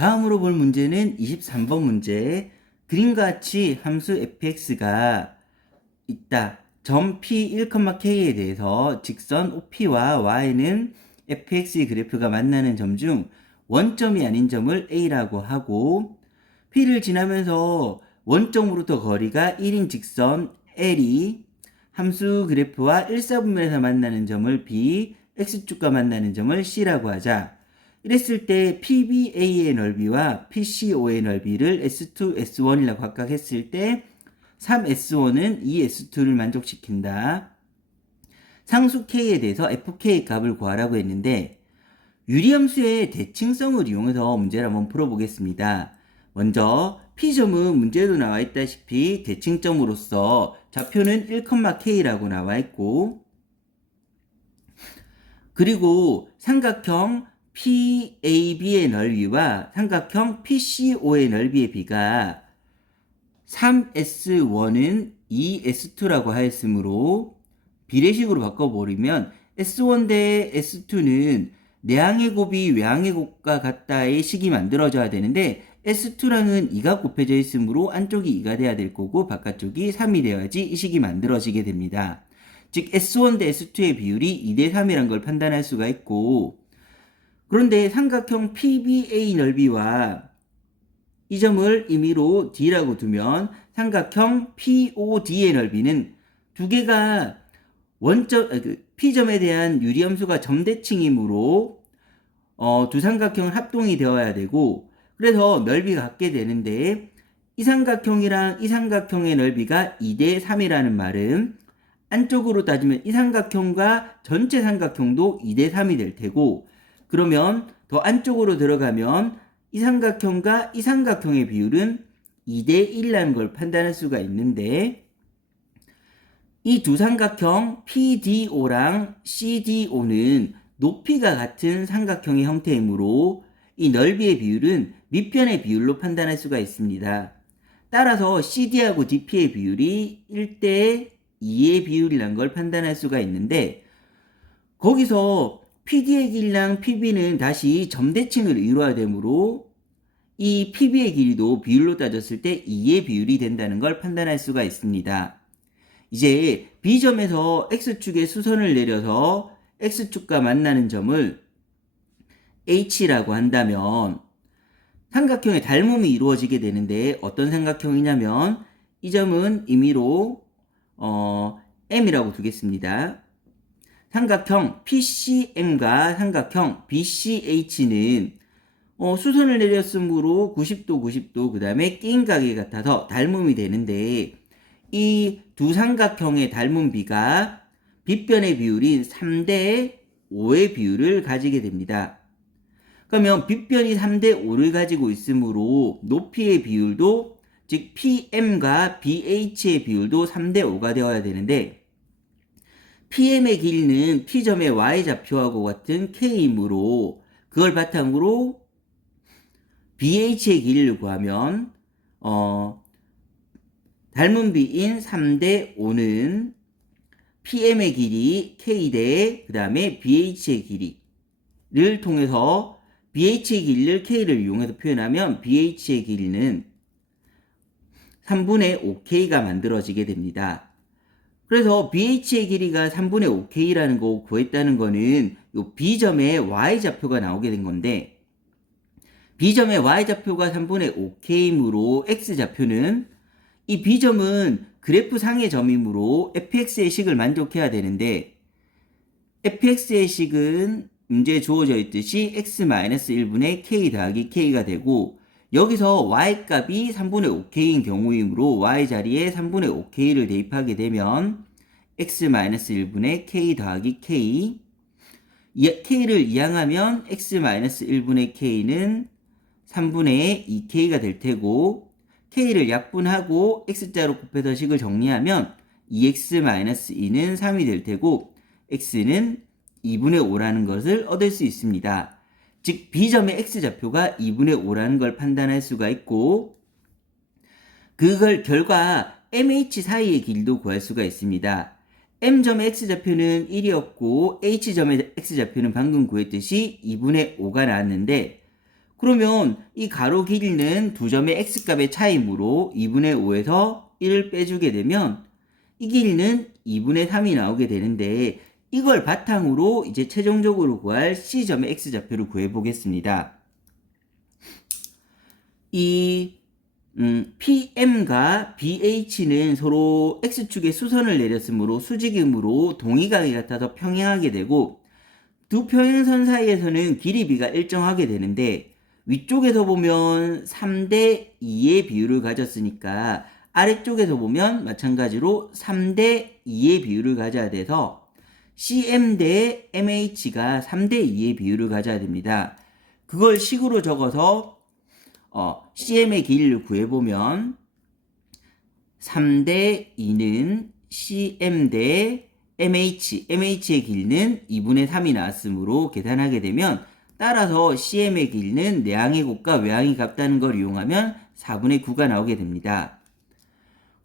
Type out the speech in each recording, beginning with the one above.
다음으로 볼 문제는 23번 문제. 그림과 같이 함수 fx가 있다. 점 p1,k에 대해서 직선 OP와 y는 fx의 그래프가 만나는 점 중 원점이 아닌 점을 a라고 하고, p를 지나면서 원점으로부터 거리가 1인 직선 l이 함수 그래프와 일사분면에서 만나는 점을 b, x축과 만나는 점을 c라고 하자. 이랬을 때 PBA의 넓이와 PCO의 넓이를 S2, S1이라고 각각 했을 때 3S1은 2S2를 만족시킨다. 상수 K에 대해서 FK 값을 구하라고 했는데, 유리함수의 대칭성을 이용해서 문제를 한번 풀어보겠습니다. 먼저 P점은 문제에도 나와 있다시피 대칭점으로서 좌표는 1,K라고 나와 있고, 그리고 삼각형 PAB의 넓이와 삼각형 PCO의 넓이의 비가 3S1은 2S2라고 하였으므로 비례식으로 바꿔버리면 S1 대 S2는 내항의 곱이 외항의 곱과 같다의 식이 만들어져야 되는데, S2랑은 2가 곱해져 있으므로 안쪽이 2가 돼야 될 거고 바깥쪽이 3이 되어야지 이 식이 만들어지게 됩니다. 즉 S1 대 S2의 비율이 2대 3이란 걸 판단할 수가 있고, 그런데 삼각형 PBA 넓이와 이 점을 임의로 D라고 두면 삼각형 POD의 넓이는 두 개가 P점에 대한 유리함수가 점대칭이므로 두 삼각형은 합동이 되어야 되고, 그래서 넓이가 같게 되는데, 이 삼각형이랑 이 삼각형의 넓이가 2대 3이라는 말은 안쪽으로 따지면 이 삼각형과 전체 삼각형도 2대 3이 될 테고, 그러면 더 안쪽으로 들어가면 이 삼각형과 이 삼각형의 비율은 2대 1이라는 걸 판단할 수가 있는데, 이 두 삼각형 PDO랑 CDO는 높이가 같은 삼각형의 형태이므로 이 넓이의 비율은 밑변의 비율로 판단할 수가 있습니다. 따라서 CD하고 DP의 비율이 1대 2의 비율이라는 걸 판단할 수가 있는데, 거기서 PD의 길이랑 PB는 다시 점대칭을 이루어야 되므로 이 PB의 길이도 비율로 따졌을 때 2의 비율이 된다는 걸 판단할 수가 있습니다. 이제 B점에서 X축에 수선을 내려서 X축과 만나는 점을 H라고 한다면 삼각형의 닮음이 이루어지게 되는데, 어떤 삼각형이냐면 이 점은 임의로 M이라고 두겠습니다. 삼각형 PCM과 삼각형 BCH는 수선을 내렸으므로 90도, 90도, 그 다음에 끼인 각이 같아서 닮음이 되는데, 이 두 삼각형의 닮은 비가 빗변의 비율인 3대 5의 비율을 가지게 됩니다. 그러면 빗변이 3대 5를 가지고 있으므로 높이의 비율도, 즉 PM과 BH의 비율도 3대 5가 되어야 되는데, PM의 길이는 P점의 Y좌표하고 같은 K이므로 그걸 바탕으로 BH의 길이를 구하면 닮은 비인 3대 5는 PM의 길이 K 대 그 다음에 BH의 길이를 통해서 BH의 길이를 K를 이용해서 표현하면 BH의 길이는 3분의 5K가 만들어지게 됩니다. 그래서 BH의 길이가 3분의 5K라는 거 구했다는 거는 이 B점의 Y좌표가 나오게 된 건데, B점의 Y좌표가 3분의 5K이므로 X좌표는, 이 B점은 그래프 상의 점이므로 fx의 식을 만족해야 되는데, fx의 식은 문제에 주어져 있듯이 x-1분의 k 더하기 k가 되고, 여기서 y값이 3분의 5k인 경우이므로 y 자리에 3분의 5k를 대입하게 되면 x-1분의 k 더하기 k, k를 이항하면 x-1분의 k는 3분의 2k가 될 테고, k를 약분하고 x자로 곱해서 식을 정리하면 2x-2는 3이 될 테고 x는 2분의 5라는 것을 얻을 수 있습니다. 즉 B점의 x좌표가 2분의 5라는 걸 판단할 수가 있고, 그걸 결과 MH 사이의 길이도 구할 수가 있습니다. M점의 x좌표는 1이었고 H점의 x좌표는 방금 구했듯이 2분의 5가 나왔는데, 그러면 이 가로 길이는 두 점의 x값의 차이므로 2분의 5에서 1을 빼주게 되면 이 길이는 2분의 3이 나오게 되는데 이걸 바탕으로 이제 최종적으로 구할 C점의 x좌표를 구해 보겠습니다. 이 PM과 BH는 서로 x축에 수선을 내렸으므로 수직이므로 동의각이 같아서 평행하게 되고 두 평행선 사이에서는 길이 비가 일정하게 되는데 위쪽에서 보면 3대 2의 비율을 가졌으니까 아래쪽에서 보면 마찬가지로 3대 2의 비율을 가져야 돼서 CM 대 MH가 3대 2의 비율을 가져야 됩니다. 그걸 식으로 적어서 CM의 길이를 구해보면 3대 2는 CM 대 MH의 길이는 2분의 3이 나왔으므로 계산하게 되면 따라서 CM의 길이는 내항의 곱과 외항이 같다는 걸 이용하면 4분의 9가 나오게 됩니다.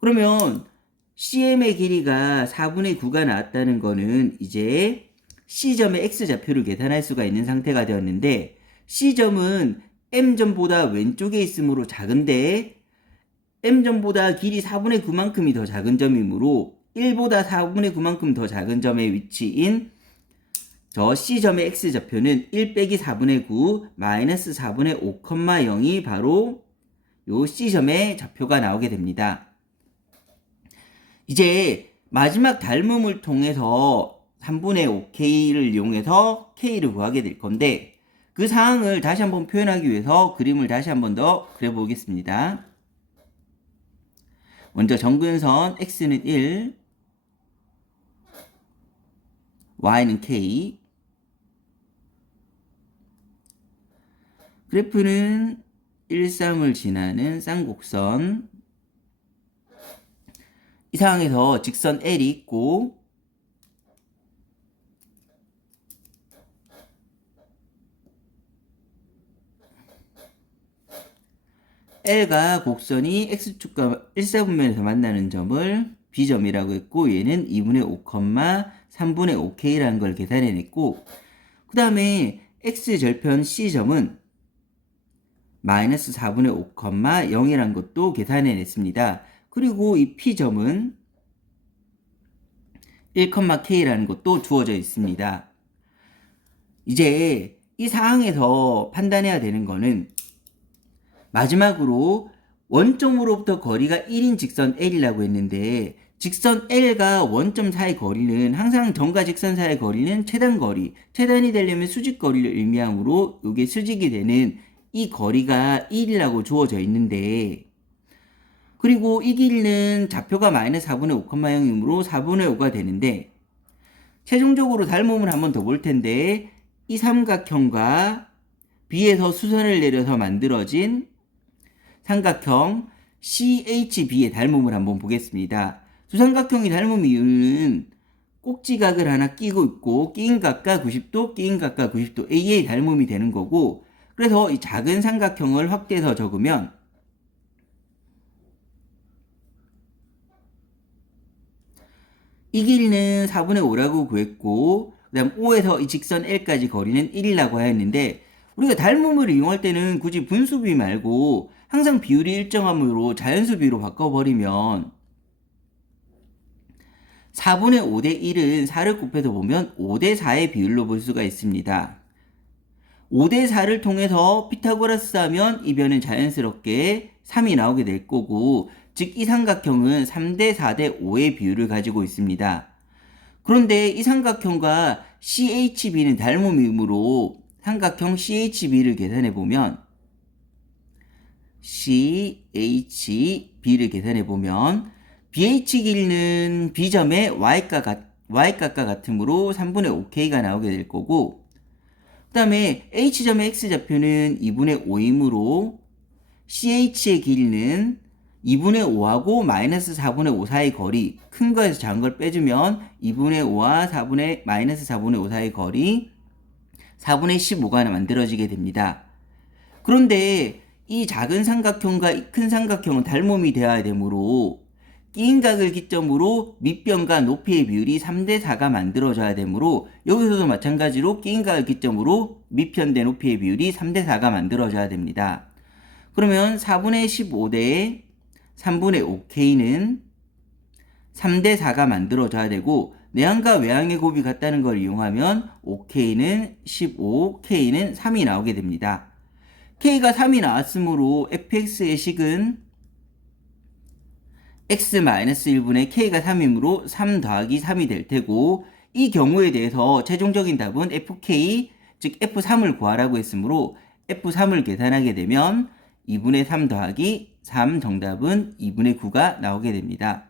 그러면 CM의 길이가 4분의 9가 나왔다는 거는 이제 C점의 X좌표를 계산할 수가 있는 상태가 되었는데 C점은 M점보다 왼쪽에 있으므로 작은데 M점보다 길이 4분의 9만큼이 더 작은 점이므로 1보다 4분의 9만큼 더 작은 점의 위치인 저 C점의 X좌표는 1 빼기 4분의 9 마이너스 4분의 5, 0이 바로 요 C점의 좌표가 나오게 됩니다. 이제 마지막 닮음을 통해서 3분의 5K를 이용해서 K를 구하게 될 건데 그 상황을 다시 한번 표현하기 위해서 그림을 다시 한번 더 그려보겠습니다. 먼저 정근선 X는 1, Y는 K, 그래프는 1, 3을 지나는 쌍곡선. 이 상황에서 직선 L이 있고 L과 곡선이 X축과 1사분면에서 만나는 점을 B점이라고 했고 얘는 2분의 5, 3분의 5K라는 걸 계산해냈고 그 다음에 X절편 C점은 마이너스 4분의 5, 0이라는 것도 계산해냈습니다. 그리고 이 P점은 1,K라는 것도 주어져 있습니다. 이제 이 상황에서 판단해야 되는 거는 마지막으로 원점으로부터 거리가 1인 직선 L이라고 했는데 직선 L과 원점 사이 거리는 항상 점과 직선 사이 거리는 최단거리, 최단이 되려면 수직거리를 의미하므로 이게 수직이 되는 이 거리가 1이라고 주어져 있는데 그리고 이 길이는 좌표가 마이너스 4분의 5, 0이므로 4분의 5가 되는데 최종적으로 닮음을 한번 더 볼 텐데 이 삼각형과 B에서 수선을 내려서 만들어진 삼각형 CHB의 닮음을 한번 보겠습니다. 두 삼각형이 닮은 이유는 꼭지각을 하나 끼고 있고 끼인 각과 90도, 끼인 각과 90도 A의 닮음이 되는 거고 그래서 이 작은 삼각형을 확대해서 적으면 이 길이는 4분의 5라고 구했고 그 다음 O에서 이 직선 L까지 거리는 1이라고 하였는데 우리가 닮음을 이용할 때는 굳이 분수비 말고 항상 비율이 일정하므로 자연수비로 바꿔버리면 4분의 5대 1은 4를 곱해서 보면 5대 4의 비율로 볼 수가 있습니다. 5대 4를 통해서 피타고라스 하면 이 변은 자연스럽게 3이 나오게 될 거고 즉 이 삼각형은 3대 4대 5의 비율을 가지고 있습니다. 그런데 이 삼각형과 CHB는 닮음이므로 삼각형 CHB를 계산해 보면 CHB를 계산해 보면 BH 길이는 B점의 Y값과 같으므로 3분의 5K가 나오게 될 거고 그 다음에 H점의 X좌표는 2분의 5이므로 CH의 길이는 2분의 5하고 마이너스 4분의 5 사이 거리 큰 거에서 작은 걸 빼주면 2분의 5와 마이너스 4분의 5 사이 거리 4분의 15가 만들어지게 됩니다. 그런데 이 작은 삼각형과 이 큰 삼각형은 닮음이 되어야 되므로 끼인 각을 기점으로 밑변과 높이의 비율이 3대 4가 만들어져야 되므로 여기서도 마찬가지로 끼인 각을 기점으로 밑편 대 높이의 비율이 3대 4가 만들어져야 됩니다. 그러면 4분의 15대 3분의 5K는 3대 4가 만들어져야 되고 내항과 외항의 곱이 같다는 걸 이용하면 5K는 15, K는 3이 나오게 됩니다. K가 3이 나왔으므로 fx의 식은 x-1분의 K가 3이므로 3 더하기 3이 될 테고 이 경우에 대해서 최종적인 답은 fk, 즉 f3을 구하라고 했으므로 f3을 계산하게 되면 2분의 3 더하기 3 정답은 2분의 9가 나오게 됩니다.